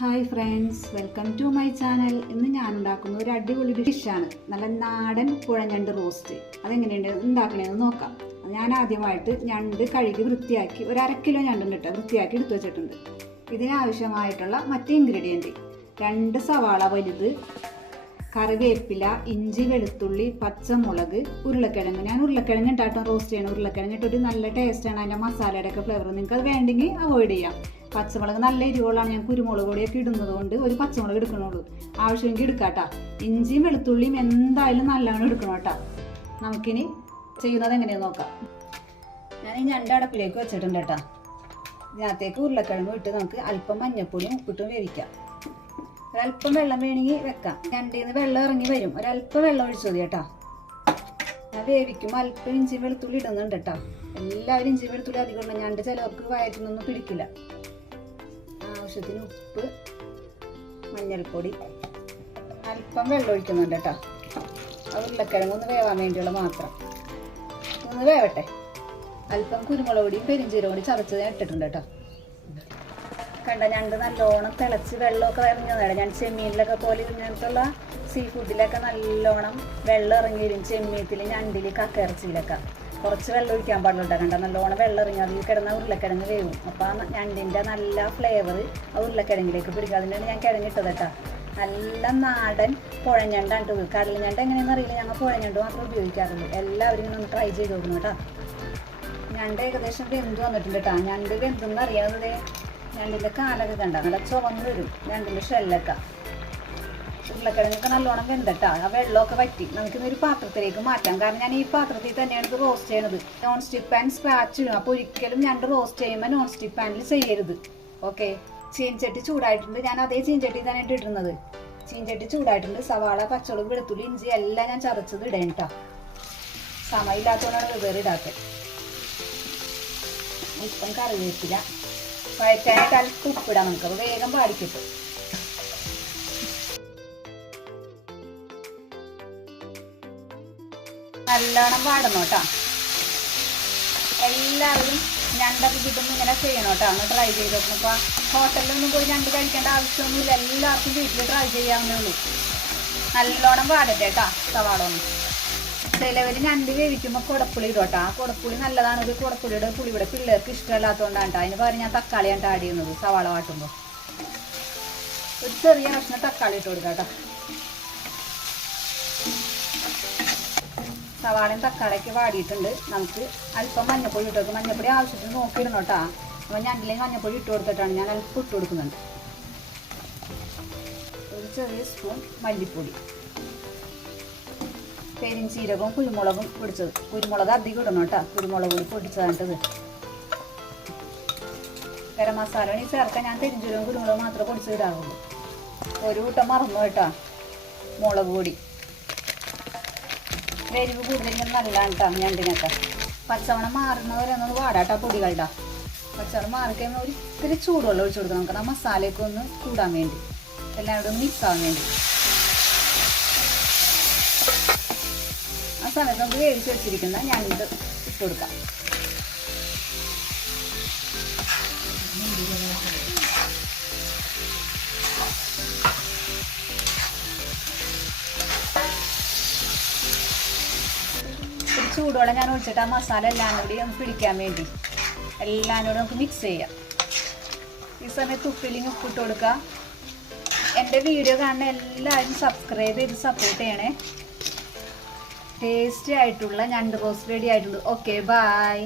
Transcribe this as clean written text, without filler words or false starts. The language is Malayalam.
Hi friends, welcome to my channel. ഇന്ന് ഞാൻ ഉണ്ടാക്കുന്ന ഒരു അടിപൊളി ഡിഷാണ്, നല്ല നാടൻ പുഴഞ്ഞണ്ട് റോസ്റ്റ്. അതെങ്ങനെയുണ്ട് ഉണ്ടാക്കണേന്ന് നോക്കാം. ഞാൻ ആദ്യമായിട്ട് ഞണ്ട് കഴുകി വൃത്തിയാക്കി ഒരു 1/2 കിലോ ഞണ്ടുണ്ട് കേട്ടോ, വൃത്തിയാക്കി എടുത്തു വെച്ചിട്ടുണ്ട്. ഇതിനാവശ്യമായിട്ടുള്ള മറ്റ് ഇൻഗ്രീഡിയൻറ്റ്: 2 സവാള വലുത്, കറിവേപ്പില, ഇഞ്ചി, വെളുത്തുള്ളി, പച്ചമുളക്, ഉരുളക്കിഴങ്ങ്. ഞാൻ ഉരുളക്കിഴങ്ങ് ഇട്ടാട്ടോ റോസ്റ്റ് ചെയ്യണം. ഉരുളക്കിഴങ്ങ് ഇട്ടിട്ട് നല്ല ടേസ്റ്റാണ്, അതിൻ്റെ മസാലയുടെ ഒക്കെ ഫ്ലേവർ. നിങ്ങൾക്ക് അത് വേണ്ടെങ്കിൽ അവോയ്ഡ് ചെയ്യാം. പച്ചമുളക് നല്ല എരിവുകളാണ്, ഞാൻ കുരുമുളക് പൊടിയൊക്കെ ഇടുന്നത് കൊണ്ട് ഒരു പച്ചമുളക് എടുക്കണുള്ളൂ. ആവശ്യമെങ്കിൽ എടുക്കാട്ടോ. ഇഞ്ചിയും വെളുത്തുള്ളിയും എന്തായാലും നല്ലവണ്ണം എടുക്കണം കേട്ടോ. നമുക്കിനി ചെയ്യുന്നത് എങ്ങനെയാണെന്ന് നോക്കാം. ഞാൻ ഈ ഞണ്ട് അടപ്പിലേക്ക് വെച്ചിട്ടുണ്ട് കേട്ടോ. ഇതിനകത്തേക്ക് ഉരുളക്കിഴങ്ങ് ഇട്ട് നമുക്ക് അല്പം മഞ്ഞൾപ്പൊടിയും ഉപ്പിട്ടും വേവിക്കാം. ഒരല്പം വെള്ളം വേണമെങ്കിൽ വെക്കാം. ഞണ്ടിൽ നിന്ന് വെള്ളം ഇറങ്ങി വരും, ഒരല്പം വെള്ളം ഒഴിച്ചു മതി കേട്ടോ. ഞാൻ വേവിക്കുമ്പോൾ അല്പം ഇഞ്ചി വെളുത്തുള്ളി ഇടുന്നുണ്ട് കേട്ടോ. എല്ലാവരും ഇഞ്ചി വെളുത്തുള്ളി അധികം ഉള്ള ഞണ്ട് ചിലവർക്ക് വയറ്റിനൊന്നും പിടിക്കില്ല. ആവശ്യത്തിന് ഉപ്പ്, മഞ്ഞൾപ്പൊടി, അല്പം വെള്ളം ഒഴിക്കുന്നുണ്ട് കേട്ടോ. അത് ഉരുളക്കിഴങ്ങ് ഒന്ന് വേവാൻ വേണ്ടിയുള്ള മാത്രം. ഒന്ന് വേവട്ടെ. അല്പം കുരുമുളക് പൊടിയും പെരിഞ്ചീരകം കൂടി ചതച്ചത് ഇട്ടിട്ടുണ്ട് കേട്ടോ. കണ്ട, ഞണ്ട് നല്ലോണം തിളച്ച് വെള്ളമൊക്കെ ഇറങ്ങിയതാണ്. ഞാൻ ചെമ്മീനിലൊക്കെ പോലെ ഇങ്ങനത്തുള്ള സീ ഫുഡിലൊക്കെ നല്ലോണം വെള്ളം ഇറങ്ങി വരും. ചെമ്മീത്തിൽ, ഞണ്ടിൽ, കക്കയിറച്ചിയിലൊക്കെ കുറച്ച് വെള്ളം ഒഴിക്കാൻ പാടുള്ളൂ. കണ്ട, നല്ലോണം വെള്ളം ഇറങ്ങി അതിൽ കിടന്ന ഉരുളക്കിഴങ്ങ് വേവും. അപ്പോൾ ആ ഞണ്ടിൻ്റെ നല്ല ഫ്ലേവർ ആ ഉരുളക്കിഴങ്ങിലേക്ക് പിടിക്കും. അതിനാണ് ഞാൻ കിഴങ്ങിട്ടത് കേട്ടോ. നല്ല നാടൻ പുഴഞ്ഞണ്ടാണ് ഇത്. കടൽ ഞണ്ട് എങ്ങനെയാണെന്ന് അറിയില്ല, ഞങ്ങൾ പുഴഞ്ഞണ്ട് മാത്രമേ ഉപയോഗിക്കാറുള്ളൂ. എല്ലാവരും ഇങ്ങനെ ഒന്ന് ട്രൈ ചെയ്ത് നോക്കണം കേട്ടോ. ഞണ്ട് ഏകദേശം വെന്ത് വന്നിട്ടുണ്ട് കേട്ടോ. ഞണ്ട് വെന്തെന്ന് അറിയാവുന്നത് ഞണ്ടിൻ്റെ കാലൊക്കെ കണ്ട നല്ല ചുവന്ന് വരും. ഞണ്ടിൻ്റെ ഷെല്ലൊക്കെ, ഉരുളക്കിഴങ്ങൊക്കെ നല്ലോണം വെന്തട്ടാ. ആ വെള്ളമൊക്കെ വറ്റി നമുക്കിന്നൊരു പാത്രത്തിലേക്ക് മാറ്റാം. കാരണം ഞാൻ ഈ പാത്രത്തിൽ തന്നെയാണ് ഇത് റോസ്റ്റ് ചെയ്യണത്. നോൺ സ്റ്റിക്ക് പാൻ സ്ക്രാച്ച് ഇടും. അപ്പോൾ ഒരിക്കലും ഞണ്ട് റോസ്റ്റ് ചെയ്യുമ്പോൾ നോൺ സ്റ്റിക്ക് പാനിൽ ചെയ്യരുത്. ഓക്കെ. ചീൻചട്ടി ചൂടായിട്ടുണ്ട്. ഞാൻ അതേ ചീൻചട്ടി തന്നെ ഇട്ടിരുന്നത്. ചീൻചട്ടി ചൂടായിട്ടുണ്ട്. സവാള, പച്ചമുളക്, വെളുത്തുള്ളി, ഇഞ്ചി എല്ലാം ഞാൻ ചതച്ചത് ഇടേണ്ട. സമയമില്ലാത്തതുകൊണ്ടാണ് വേറെ ഇടാത്തത്. ഇപ്പം കറിവേപ്പില, വഴറ്റാനായിട്ട് അല്പം ഉപ്പിടാം നമുക്ക്. അപ്പോൾ വേഗം പാടിക്കിട്ടും. നല്ലോണം പാടണം കേട്ടോ. എല്ലാവരും ഞണ്ടൊക്കെ കിട്ടുമ്പോൾ ഇങ്ങനെ ചെയ്യണം കേട്ടോ. ഒന്ന് ട്രൈ ചെയ്ത് നോക്കണം. ഇപ്പോൾ ഹോട്ടലിലൊന്നും പോയി ഞണ്ട് കഴിക്കേണ്ട ആവശ്യമൊന്നുമില്ല. എല്ലാവർക്കും വീട്ടിൽ ട്രൈ ചെയ്യാവുന്നേ ഉള്ളൂ. നല്ലോണം പാടട്ടെ കേട്ടോ സവാള ഒന്ന്. ചിലവർ ഞണ്ട് വേവിക്കുമ്പോൾ കുടപ്പുളി ഇടും കേട്ടോ. ആ കുടപ്പുളി നല്ലതാണ്. ഒരു കുടപ്പുളിയുടെ പുളി ഇവിടെ പിള്ളേർക്ക് ഇഷ്ടമല്ലാത്തതുകൊണ്ടാണ് കേട്ടോ. അതിന് പകരം ഞാൻ തക്കാളിയാണ് ആഡ് ചെയ്യുന്നത് സവാള വാട്ടുമ്പോൾ. ഒരു ചെറിയ കഷ്ണം തക്കാളി ഇട്ട് കൊടുക്കാം കേട്ടോ. സവാളയും തക്കാളിയൊക്കെ വാടിയിട്ടുണ്ട്. നമുക്ക് അല്പം മഞ്ഞപ്പൊടി ഇട്ട് കൊടുക്കും. മഞ്ഞപ്പൊടി ആവശ്യത്തിന് നോക്കിയിടണം കേട്ടോ. അപ്പോൾ ഞണ്ടിലേക്ക് മഞ്ഞപ്പൊടി ഇട്ട് കൊടുത്തിട്ടാണ് ഞാൻ അല്പം ഇട്ട് കൊടുക്കുന്നുണ്ട്. ഒരു ചെറിയ സ്പൂൺ മല്ലിപ്പൊടി, പെരിഞ്ചീരകവും കുരുമുളകും പൊടിച്ചത്. കുരുമുളക് അധികം ഇടണം കേട്ടോ. കുരുമുളക് പൊടി പൊടിച്ചതായിട്ടത്. ഗരം മസാല വേണമെങ്കിൽ ചേർക്കാൻ. ഞാൻ പെരിഞ്ചീരകവും കുരുമുളകും മാത്രമേ പൊടിച്ചിടാറുള്ളൂ. ഒരു കൂട്ടം മറന്നു കേട്ടോ. മുളക് പൊടി, എരിവ് കൂടുതലും നല്ലതാണ് കേട്ടോ ഞണ്ടിനൊക്കെ. പച്ചവണം മാറുന്നവരെ ഒന്ന് വാടാട്ടോ പൊടികളുടെ. പച്ചവണം മാറിക്കഴിയുമ്പോൾ ഒരിത്തിരി ചൂടുവെള്ളം ഒഴിച്ചു കൊടുക്കണം നമുക്ക്. ആ മസാലയൊക്കെ ഒന്ന് കൂടാൻ വേണ്ടി, എല്ലാവരും ഒന്ന് മിക്സ് ആവാൻ വേണ്ടി. ആ സമയത്ത് നമുക്ക് വേവിച്ച് വെച്ചിരിക്കുന്ന ഞണ്ട് ഇട്ട് കൊടുക്കാം. ചൂടോടെ ഞാൻ ഒഴിച്ചിട്ട് ആ മസാല എല്ലാം കൂടി ഒന്ന് പിടിക്കാൻ വേണ്ടി എല്ലാം കൂടി നമുക്ക് മിക്സ് ചെയ്യാം. ഈ സമയത്ത് ഉപ്പില്ലെങ്കിൽ ഉപ്പിട്ട് കൊടുക്കുക. എൻ്റെ വീഡിയോ കാണുന്ന എല്ലാവരും സബ്സ്ക്രൈബ് ചെയ്ത് സപ്പോർട്ട് ചെയ്യണേ. ടേസ്റ്റി ആയിട്ടുള്ള ഞണ്ട് റോസ്റ്റ് റെഡി ആയിട്ടുണ്ട്. Okay, by.